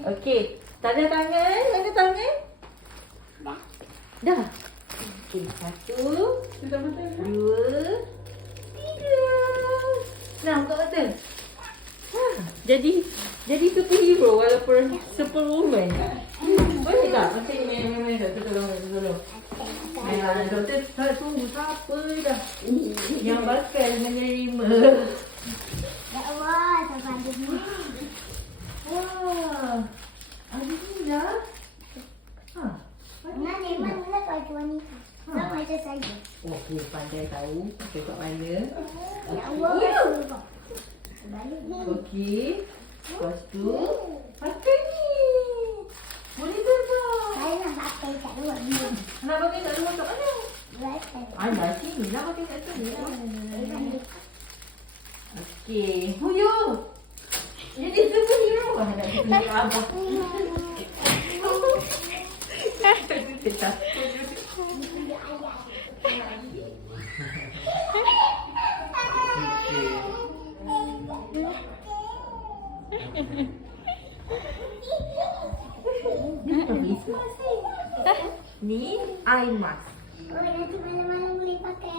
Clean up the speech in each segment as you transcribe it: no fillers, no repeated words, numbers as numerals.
Okey. Tanda tangan. Tanda tangan. Dah. Dah. Okey. 1, 2, 3. Nah, buka mata. Ha, jadi superhero walaupun superwoman. Boleh tak? Okey, main. Tolong. Doktor tunggu siapa dah yang bakal menerima. Ya Allah, sampai ada ni. Wah. Ada ni dah. Ha. Mana kau wanita? Kau macam saya. Oh, pandai tahu. Tengok mana. Ya Allah. Balik ni. Okey. Lepas tu pakai ni. Boleh ke tak? Saya nak pakai kat luar dulu. Nak pakai kat rumah kat mana? Belakang. Dah sini lah pakai kat sini. Okey. Huyo. Jadi superhero lah nak tunjuk abang. Ni eye mask. Oh, nanti malam-malam boleh pakai.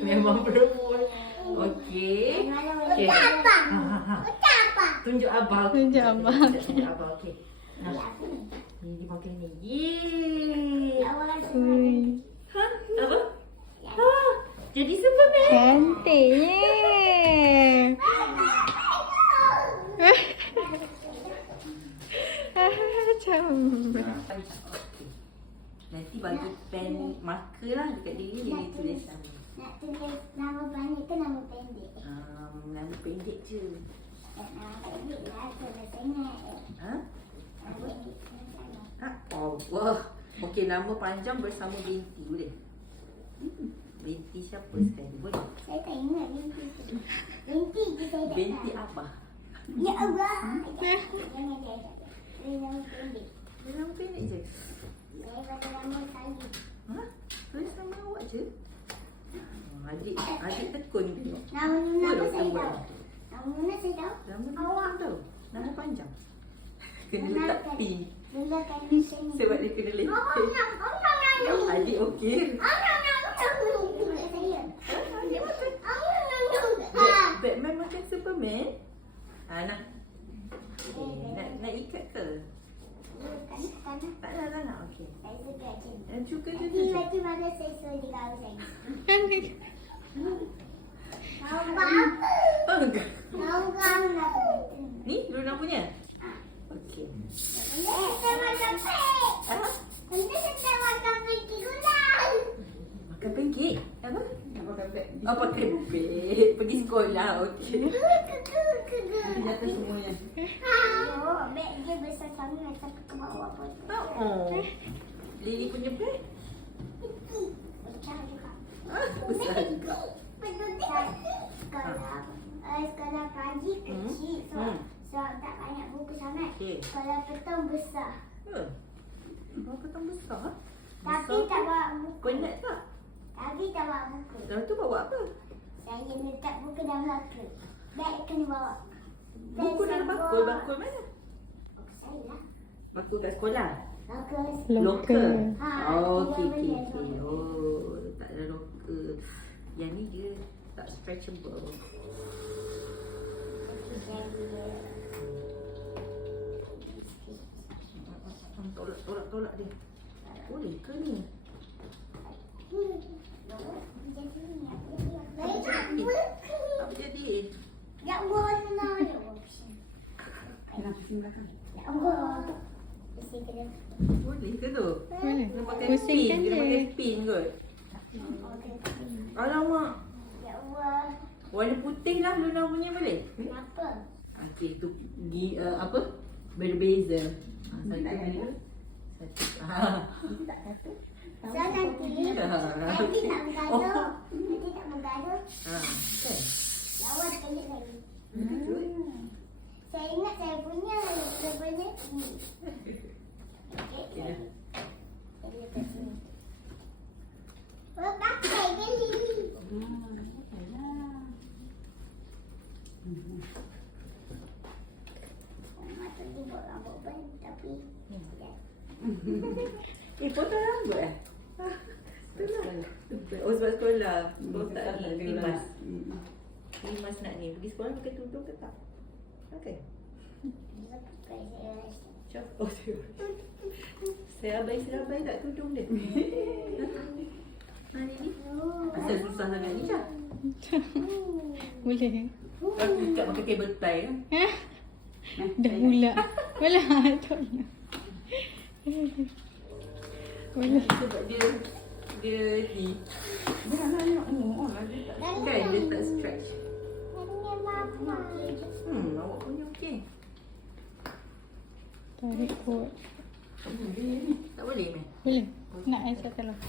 Memang perempuan. Okey. Malam Okey. boleh apa? Ha. Macam apa? Tunjuk abang. Tunjuk abang. Tunjuk abang. Okey. Ni dia pakai ni. Yeay. Ya Allah, Ha? Apa? Ha. Jadi Superman. Cantiknya. Macam. Nanti bagi pen marker lah dekat diri jadi tulisan. nak tulis nama banyak ke nama pendek? Nama pendek je. Nama pendek lah, aku dah sangat. Ha? Nama pendek sangat. Ha? Oh, wah. Okey, nama panjang bersama binti boleh? Binti siapa sekali? Boleh? Saya tak ingat binti tu. Binti je saya tak Binti tahu. apa? Ya Allah. Jangan dia. Ini nama pendek. Dia nama pendek je. Saya pada nama saya. Ha? Tulis nama awak je? Adik tekun tengok. Nama Nuna Boleh pun saya buat. tahu. Nama Nuna saya tahu. Nama awak tahu? Nama panjang. Kena Nama letak kan- pin. Nuna kan di sini. Sebab dia kena letak. Adik okey. Batman makan Superman? Nak ikat ke? Tak nak. Okey. Juga je. Lagi mana saya suruh dia kau saya. Mau apa? Enggak. Mau kamu nak? Ni Luna punya? Okey. Saya makan pek. Nanti saya makan pergi gulai. Makan pancake? Apa? Nak makan pancake. Oh, pakai beg. Pergi sekolah. Okey. Nanti jatuh semuanya. Oh, beg dia besar sangat macam ke bawah pun. Oh. Lily punya beg? Besar juga. Besar juga. Sekolah pagi kecil sebab tak banyak buku sangat. Okey. Sekolah petang besar. Kau ketang besar? Tapi tak bawa buku. Penat tak? Tapi tak bawa buku. Lepas tu bawa apa? Saya letak buku dalam locker. Beg kena bawa. Buku dalam bakul. Bakul mana? Buku saya lah. Bakul kat sekolah? Locker. Locker. Ha, Oh, tiga okey. benda. Oh, tak ada locker. Yang ni dia tak stretchable. Tolak dia. Boleh ke ni? Apa jadi? Ya Allah, nak. Nak pusing belakang. Ya Allah. Mesti kena. Boleh ke tu? Boleh. Kena pakai Pusingkan spin. Kena je. pakai spin kot. Alamak. Ya Allah. Warna putih lah Luna punya boleh? Kenapa? Okey, tu apa? Berbeza. Satu ni. Satu. So nanti tak menggaduh. Nanti tak menggaduh. Kan? Ya Allah, sekali lagi. Betul. Saya ingat saya punya ni. Okey. Okay. Jadi letak sini. Oh, pakai geli. tapi Potong rambut Oh sebab sekolah. Oh tak ni limas. Limas nak ni. Pergi sekolah pakai tudung ke tak? Pakai. Oh saya abai tak tudung dia. Mana ni? Asal susah sangat ni Syah. Boleh. Aku tak pakai cable tie kan? Dah pula. Malah tak pula. Boleh. Sebab dia ni. Dia nak kan dia tak stretch. Awak punya okey. Tarik kot. Tak boleh meh? Boleh. Nak saya tolong.